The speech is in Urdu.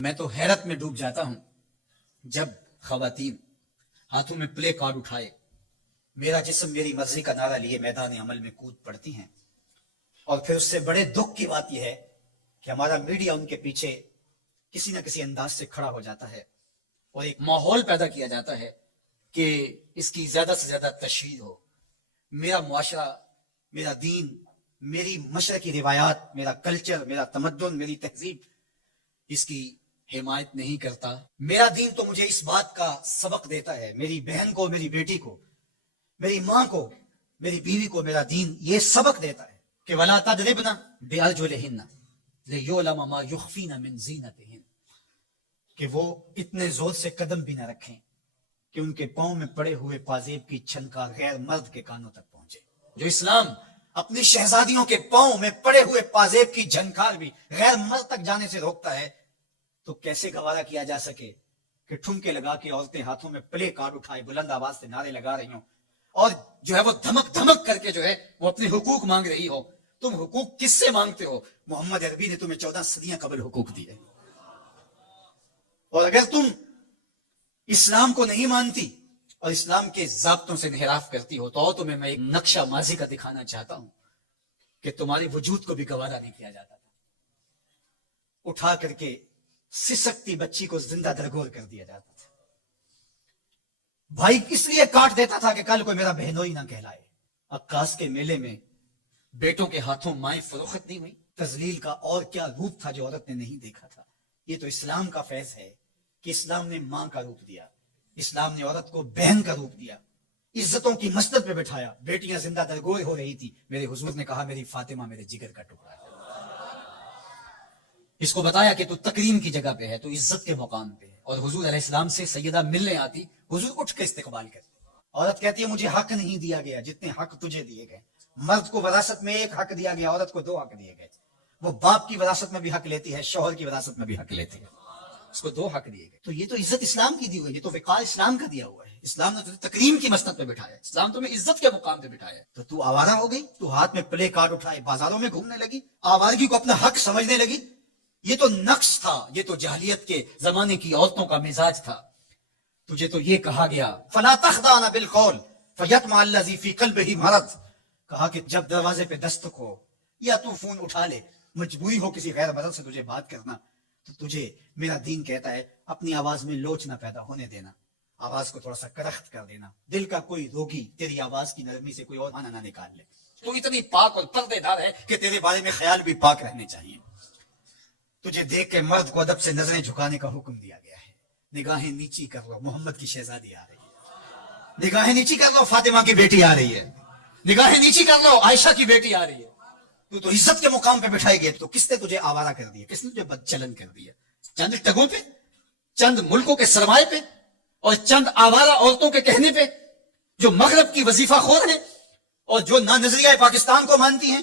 میں تو حیرت میں ڈوب جاتا ہوں جب خواتین ہاتھوں میں پلے کارڈ اٹھائے میرا جسم میری مرضی کا نعرہ لیے میدان عمل میں کود پڑتی ہیں، اور پھر اس سے بڑے دکھ کی بات یہ ہے کہ ہمارا میڈیا ان کے پیچھے کسی نہ کسی انداز سے کھڑا ہو جاتا ہے اور ایک ماحول پیدا کیا جاتا ہے کہ اس کی زیادہ سے زیادہ تشہیر ہو۔ میرا معاشرہ، میرا دین، میری مشرقی روایات، میرا کلچر، میرا تمدن، میری تہذیب اس کی حمایت نہیں کرتا۔ میرا دین تو مجھے اس بات کا سبق دیتا ہے، میری بہن کو، میری بیٹی کو، میری ماں کو، میری بیوی کو میرا دین یہ سبق دیتا ہے کہ وَلَا تَضْرِبْنَ بِأَرْجُلِهِنَّ لِيُعْلَمَ مَا يُخْفِينَ مِنْ زِينَتِهِنَّ، کہ وہ اتنے زور سے قدم بھی نہ رکھیں کہ ان کے پاؤں میں پڑے ہوئے پازیب کی چھنکار غیر مرد کے کانوں تک پہنچے۔ جو اسلام اپنی شہزادیوں کے پاؤں میں پڑے ہوئے پازیب کی جھنکار بھی غیر مرد تک جانے سے روکتا ہے، تو کیسے گوارا کیا جا سکے کہ ٹھمکے لگا کے عورتیں ہاتھوں میں پلے کارڈ اٹھائے بلند آواز سے نعرے لگا رہی ہوں اور جو ہے وہ دھمک دھمک کر کے جو ہے وہ اپنے حقوق مانگ رہی ہو۔ تم حقوق کس سے مانگتے ہو؟ محمد عربی نے تمہیں 14 صدیاں قبل حقوق دیے، اور اگر تم اسلام کو نہیں مانتی اور اسلام کے ضابطوں سے انحراف کرتی ہو تو تمہیں میں ایک نقشہ ماضی کا دکھانا چاہتا ہوں کہ تمہارے وجود کو بھی گوارا نہیں کیا جاتا تھا، اٹھا کر کے سسکتی بچی کو زندہ درگور کر دیا جاتا تھا۔ بھائی اس لیے کاٹ دیتا تھا کہ کل کوئی میرا بہنوئی نہ کہلائے۔ عکاس کے میلے میں بیٹوں کے ہاتھوں مائیں فروخت نہیں ہوئی۔ تذلیل کا اور کیا روپ تھا جو عورت نے نہیں دیکھا تھا۔ یہ تو اسلام کا فیض ہے کہ اسلام نے ماں کا روپ دیا، اسلام نے عورت کو بہن کا روپ دیا، عزتوں کی مسند پہ بٹھایا۔ بیٹیاں زندہ درگور ہو رہی تھی، میرے حضور نے کہا میری فاطمہ میرے جگر کا ٹکڑا ہے۔ اس کو بتایا کہ تو تکریم کی جگہ پہ ہے، تو عزت کے مقام پہ ہے، اور حضور علیہ السلام سے سیدہ ملنے آتی، حضور اٹھ کے استقبال کرتے۔ عورت کہتی ہے مجھے حق نہیں دیا گیا جتنے حق تجھے دیے گئے۔ مرد کو وراثت میں ایک حق دیا گیا، عورت کو 2 حق دیے گئے۔ وہ باپ کی وراثت میں بھی حق لیتی ہے، شوہر کی وراثت میں بھی حق لیتی ہے، اس کو 2 حق دیے گئے۔ تو یہ تو عزت اسلام کی دی ہوئی، یہ تو وقار اسلام کا دیا ہوا ہے۔ اسلام نے تجھے تکریم کی مسند پہ بٹھایا، اسلام تمہیں عزت کے مقام پہ بٹھایا، تو آوارہ ہو گئی، تو ہاتھ میں پلے کارڈ اٹھائے بازاروں میں گھومنے لگی، آوارگی کو اپنا حق سمجھنے لگی۔ یہ تو نقص تھا، یہ تو جاہلیت کے زمانے کی عورتوں کا مزاج تھا۔ تجھے تو یہ کہا گیا فلا تخضعن بالقول فیطمع الذی فی قلبہ مرض، کہا کہ جب دروازے پہ دستک ہو یا تو فون اٹھا لے، مجبوری ہو کسی غیر مرد سے تجھے بات کرنا، تو تجھے میرا دین کہتا ہے اپنی آواز میں لوچ نہ پیدا ہونے دینا، آواز کو تھوڑا سا کرخت کر دینا، دل کا کوئی روگی تیری آواز کی نرمی سے کوئی اور معنی نہ نکال لے۔ تو اتنی پاک اور پردے دار ہے کہ تیرے بارے میں خیال بھی پاک رہنے چاہیے۔ تجھے دیکھ کے مرد کو ادب سے نظریں جھکانے کا حکم دیا گیا ہے۔ نگاہیں نیچی کر لو، محمد کی شہزادی آ رہی ہے۔ نگاہیں نیچی کر لو، فاطمہ کی بیٹی آ رہی ہے۔ نگاہیں نیچی کر لو، عائشہ کی بیٹی آ رہی ہے۔ تو عزت کے مقام پہ بٹھائی گئی، تو کس نے تجھے آوارہ کر دیا؟ کس نے تجھے بدچلن کر دیا؟ چند ٹگوں پہ، چند ملکوں کے سرمائے پہ، اور چند آوارہ عورتوں کے کہنے پہ جو مغرب کی وظیفہ خور ہیں اور جو نہ نظریہ پاکستان کو مانتی ہیں۔